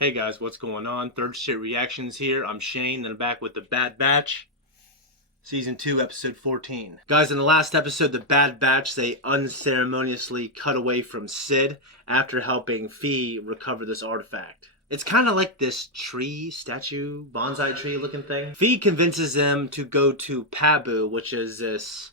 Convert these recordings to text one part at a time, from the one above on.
Hey guys, what's going on? ThirdStreet Reactions here. I'm Shane, and I'm back with The Bad Batch, Season 2, Episode 14. Guys, in the last episode, The Bad Batch, they unceremoniously cut away from Sid after helping Fee recover this artifact. It's kind of like this tree, statue, bonsai tree looking thing. Fee convinces them to go to Pabu, which is this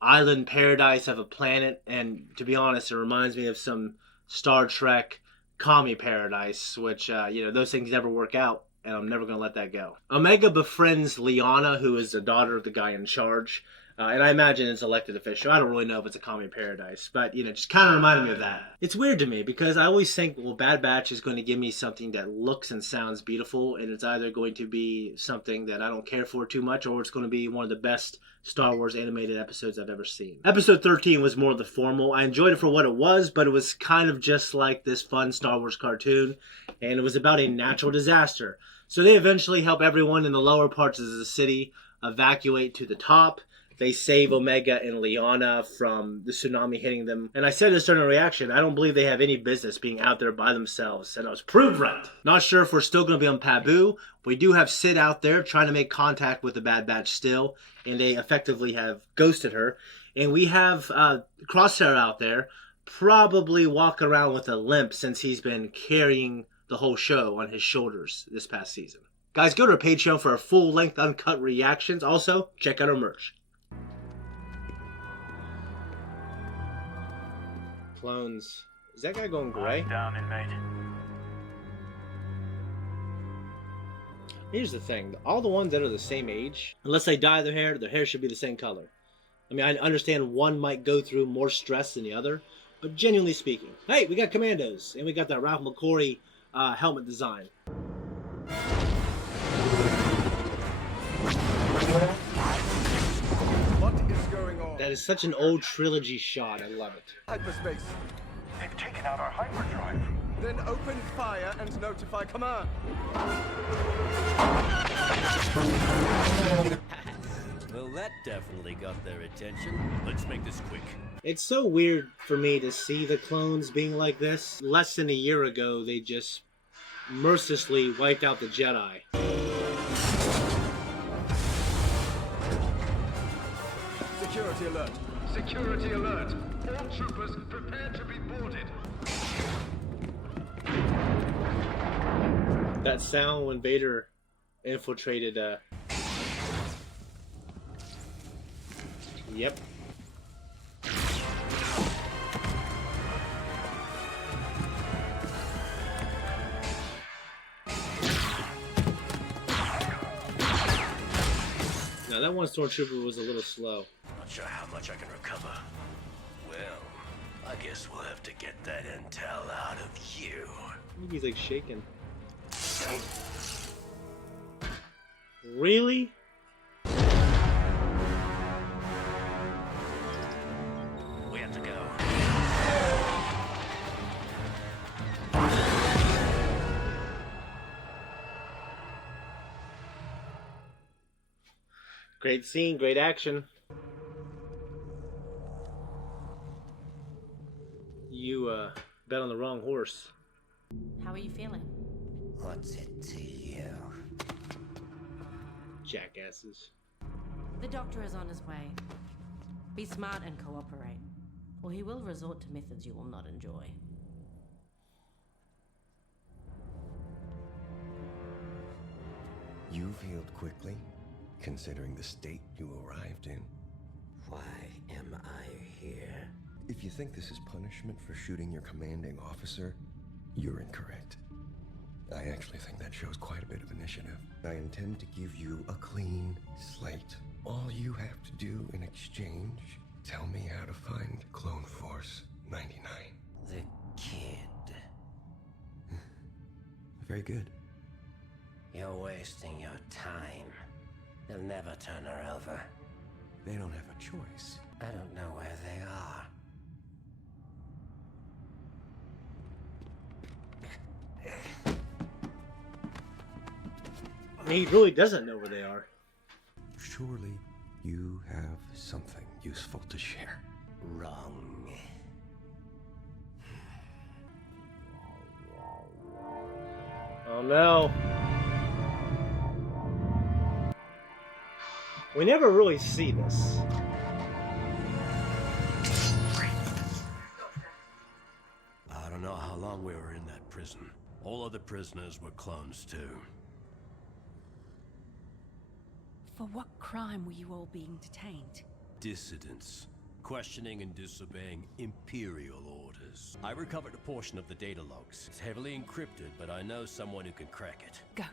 island paradise of a planet, and to be honest, it reminds me of some Star Trek commie paradise, which, those things never work out, and I'm never going to let that go. Omega befriends Liana, who is the daughter of the guy in charge, and I imagine it's elected official. I don't really know if it's a commie paradise, but, just kind of reminded me of that. It's weird to me, because I always think, well, Bad Batch is going to give me something that looks and sounds beautiful, and it's either going to be something that I don't care for too much, or it's going to be one of the best Star Wars animated episodes I've ever seen. Episode 13 was more of the formal. I enjoyed it for what it was, but it was kind of just like this fun Star Wars cartoon, and it was about a natural disaster. So they eventually help everyone in the lower parts of the city evacuate to the top. They save Omega and Liana from the tsunami hitting them. And I said this during a reaction, I don't believe they have any business being out there by themselves. And I was proved right. Not sure if we're still going to be on Pabu. We do have Sid out there trying to make contact with the Bad Batch still. And they effectively have ghosted her. And we have Crosshair out there, probably walking around with a limp since he's been carrying the whole show on his shoulders this past season. Guys, go to our Patreon for our full-length uncut reactions. Also, check out our merch. Clones. Is that guy going gray? Down, inmate. Here's the thing. All the ones that are the same age, unless they dye their hair should be the same color. I mean, I understand one might go through more stress than the other, but genuinely speaking. Hey, we got Commandos, and we got that Ralph McQuarrie helmet design. That is such an old trilogy shot. I love it. Hyperspace. They've taken out our hyperdrive. Then open fire and notify command. Well, that definitely got their attention. Let's make this quick. It's so weird for me to see the clones being like this. Less than a year ago, they just mercilessly wiped out the Jedi. Security alert. Security alert. All troopers prepare to be boarded. That sound when Vader infiltrated, Yep. Now that one stormtrooper was a little slow. Not sure how much I can recover. Well, I guess we'll have to get that intel out of you. I think he's like shaking. Really? We have to go. Great scene, great action. You, bet on the wrong horse. How are you feeling? What's it to you? Jackasses. The doctor is on his way. Be smart and cooperate, or he will resort to methods you will not enjoy. You've healed quickly, considering the state you arrived in. Why am I here? If you think this is punishment for shooting your commanding officer, you're incorrect. I actually think that shows quite a bit of initiative. I intend to give you a clean slate. All you have to do in exchange, tell me how to find Clone Force 99. The kid. Very good. You're wasting your time. They'll never turn her over. They don't have a choice. I don't know where they are. He really doesn't know where they are. Surely you have something useful to share. Wrong. Oh no. We never really see this. I don't know how long we were in that prison. All of the prisoners were clones too. For what crime were you all being detained? Dissidents. Questioning and disobeying Imperial orders. I recovered a portion of the data logs. It's heavily encrypted, but I know someone who can crack it. Go.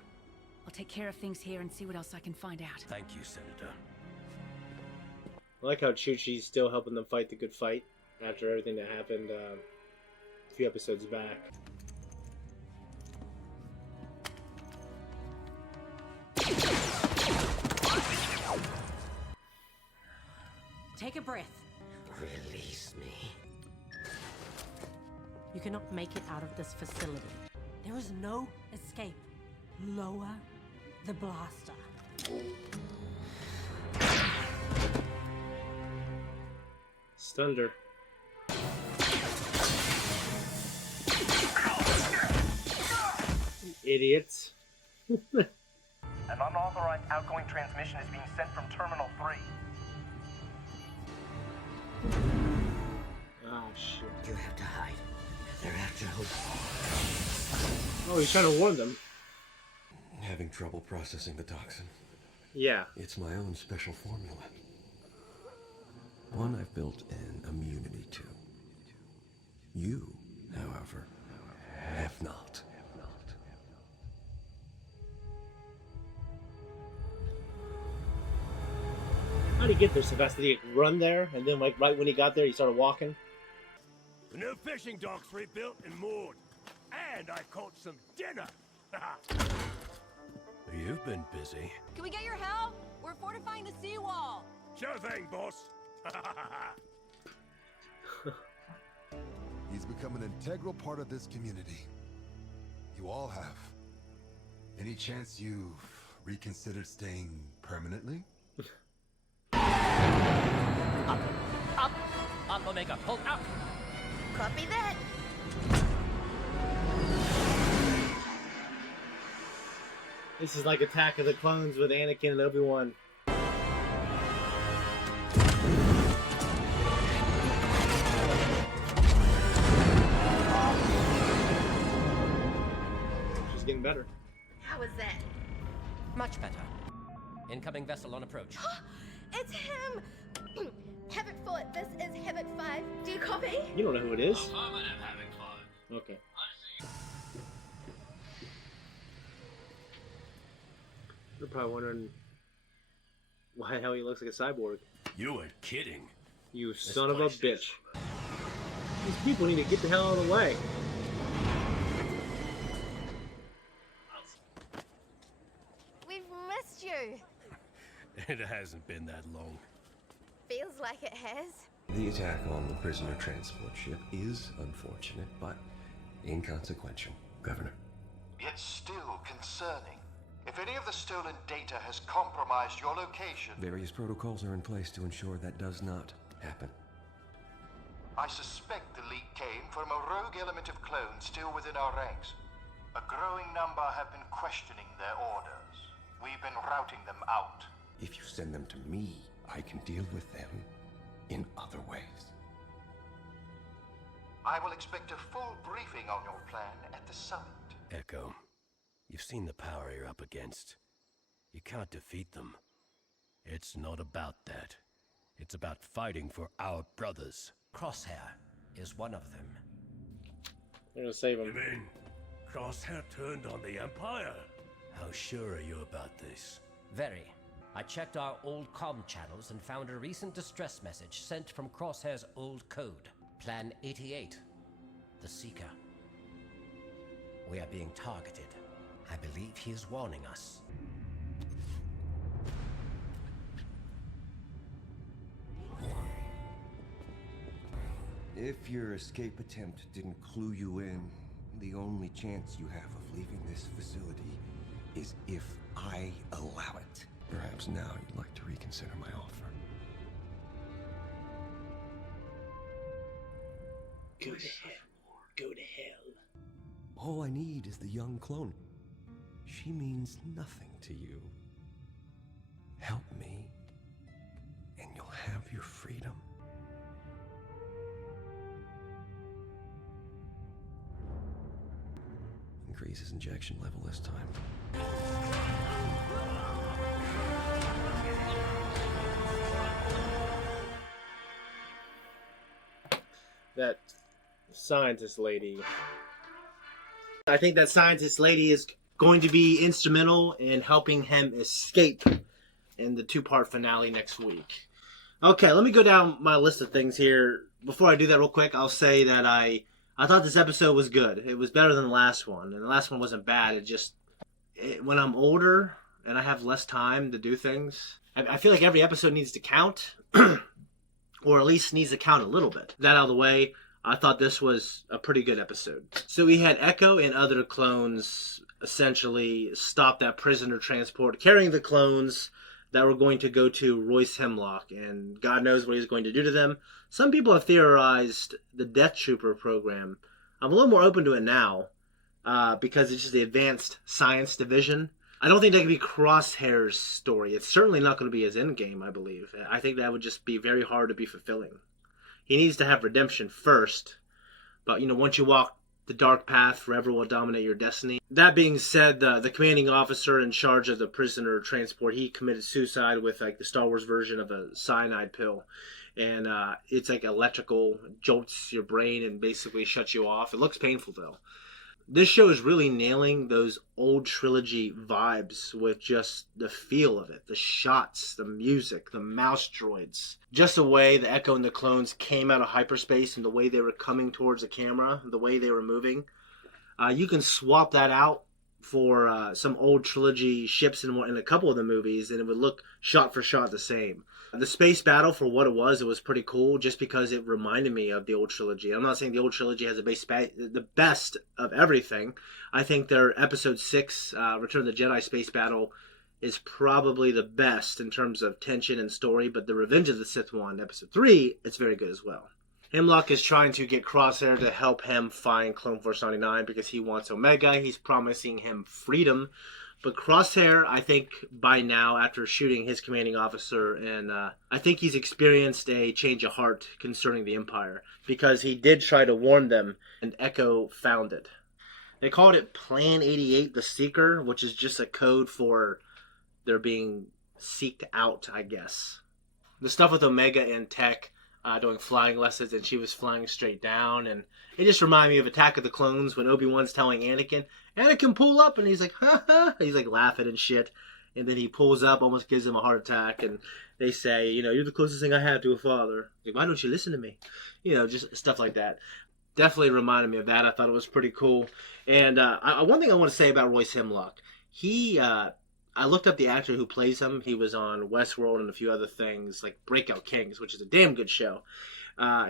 I'll take care of things here and see what else I can find out. Thank you, Senator. I like how Chuchi's still helping them fight the good fight after everything that happened a few episodes back. Take a breath. Release me. You cannot make it out of this facility. There is no escape. Lower the blaster. Stunned her. Idiots. An unauthorized outgoing transmission is being sent from Terminal 3. Oh shit. You have to hide. They're after hope. Oh, he's trying to warn them. Having trouble processing the toxin. Yeah. It's my own special formula. One I've built an immunity to. You, however, have not. How'd he get there so fast? Did he run there and then, like, right when he got there, he started walking? The new fishing docks rebuilt and moored. And I caught some dinner. You've been busy. Can we get your help? We're fortifying the seawall. Sure thing, boss. He's become an integral part of this community. You all have. Any chance you've reconsidered staying permanently? Up, Omega, hold up! Copy that! This is like Attack of the Clones with Anakin and Obi-Wan. She's getting better. How was that? Much better. Incoming vessel on approach. It's him! Habit 4, this is Habit 5. Do you copy? You don't know who it is. Affirmative, having fun. Okay. You're probably wondering why the hell he looks like a cyborg. You were kidding. You son of a bitch. These people need to get the hell out of the way. We've missed you. It hasn't been that long. Feels like it has. The attack on the prisoner transport ship is unfortunate, but inconsequential, Governor. Yet still concerning. If any of the stolen data has compromised your location... Various protocols are in place to ensure that does not happen. I suspect the leak came from a rogue element of clones still within our ranks. A growing number have been questioning their orders. We've been routing them out. If you send them to me, I can deal with them in other ways. I will expect a full briefing on your plan at the summit. Echo, you've seen the power you're up against. You can't defeat them. It's not about that. It's about fighting for our brothers. Crosshair is one of them. They're gonna save him. You mean Crosshair turned on the Empire? How sure are you about this? Very. I checked our old comm channels and found a recent distress message sent from Crosshair's old code. Plan 88. The Seeker. We are being targeted. I believe he is warning us. If your escape attempt didn't clue you in, the only chance you have of leaving this facility is if I allow it. Perhaps now you'd like to reconsider my offer. Go to hell. Go to hell. All I need is the young clone. She means nothing to you. Help me, and you'll have your freedom. Increase his injection level this time. That scientist lady. I think that scientist lady is going to be instrumental in helping him escape in the two-part finale next week. Okay, let me go down my list of things here. Before I do that real quick, I'll say that I thought this episode was good. It was better than the last one, and the last one wasn't bad. When I'm older and I have less time to do things, I feel like every episode needs to count, or at least needs to count a little bit. That out of the way, I thought this was a pretty good episode. So we had Echo and other clones essentially stop that prisoner transport carrying the clones that were going to go to Royce Hemlock, and God knows what he's going to do to them. Some people have theorized the Death Trooper program. I'm a little more open to it now because it's just the Advanced Science Division. I don't think that could be Crosshair's story. It's certainly not going to be his endgame, I believe. I think that would just be very hard to be fulfilling. He needs to have redemption first, but once you walk the dark path, forever will dominate your destiny. That being said, the commanding officer in charge of the prisoner transport, he committed suicide with like the Star Wars version of a cyanide pill, and it's like electrical, jolts your brain and basically shuts you off. It looks painful though. This show is really nailing those old trilogy vibes with just the feel of it, the shots, the music, the mouse droids. Just the way the Echo and the clones came out of hyperspace and the way they were coming towards the camera, the way they were moving. You can swap that out for some old trilogy ships in a couple of the movies and it would look shot for shot the same. The space battle, for what it was pretty cool just because it reminded me of the old trilogy. I'm not saying the old trilogy has the best of everything. I think their episode 6, Return of the Jedi space battle, is probably the best in terms of tension and story, but the Revenge of the Sith one, episode 3, it's very good as well. Hemlock is trying to get Crosshair to help him find Clone Force 99 because he wants Omega. He's promising him freedom. But Crosshair, I think by now, after shooting his commanding officer, and I think he's experienced a change of heart concerning the Empire, because he did try to warn them, and Echo found it. They called it Plan 88, the Seeker, which is just a code for they're being seeked out, I guess. The stuff with Omega and Tech doing flying lessons, and she was flying straight down, and it just reminded me of Attack of the Clones when Obi-Wan's telling Anakin, pull up, and he's like, ha ha, he's like laughing and shit, and then he pulls up, almost gives him a heart attack, and they say, you're the closest thing I have to a father. Like, why don't you listen to me? Just stuff like that. Definitely reminded me of that. I thought it was pretty cool. And one thing I want to say about Royce Hemlock, I looked up the actor who plays him. He was on Westworld and a few other things, like Breakout Kings, which is a damn good show.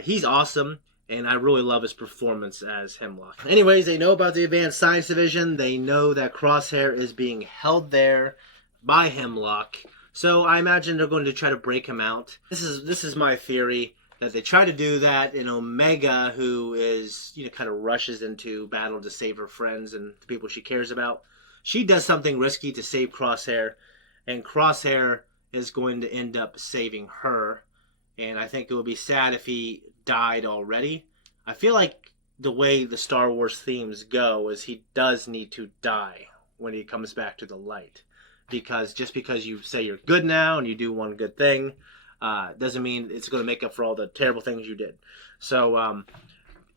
He's awesome, and I really love his performance as Hemlock. Anyways, they know about the Advanced Science Division. They know that Crosshair is being held there by Hemlock. So I imagine they're going to try to break him out. This is my theory, that they try to do that, and Omega, who is, kind of rushes into battle to save her friends and the people she cares about, she does something risky to save Crosshair, and Crosshair is going to end up saving her. And I think it would be sad if he died already. I feel like the way the Star Wars themes go is he does need to die when he comes back to the light. Because just because you say you're good now and you do one good thing, doesn't mean it's going to make up for all the terrible things you did. So,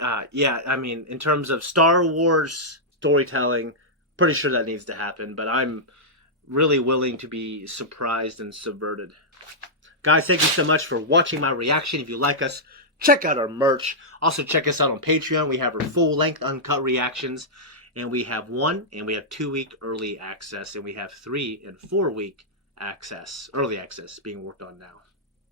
in terms of Star Wars storytelling, pretty sure that needs to happen, but I'm really willing to be surprised and subverted. Guys, thank you so much for watching my reaction. If you like us, check out our merch. Also, check us out on Patreon. We have our full-length uncut reactions, and we have 1 and we have 2-week early access, and we have 3 and 4-week access, early access being worked on now.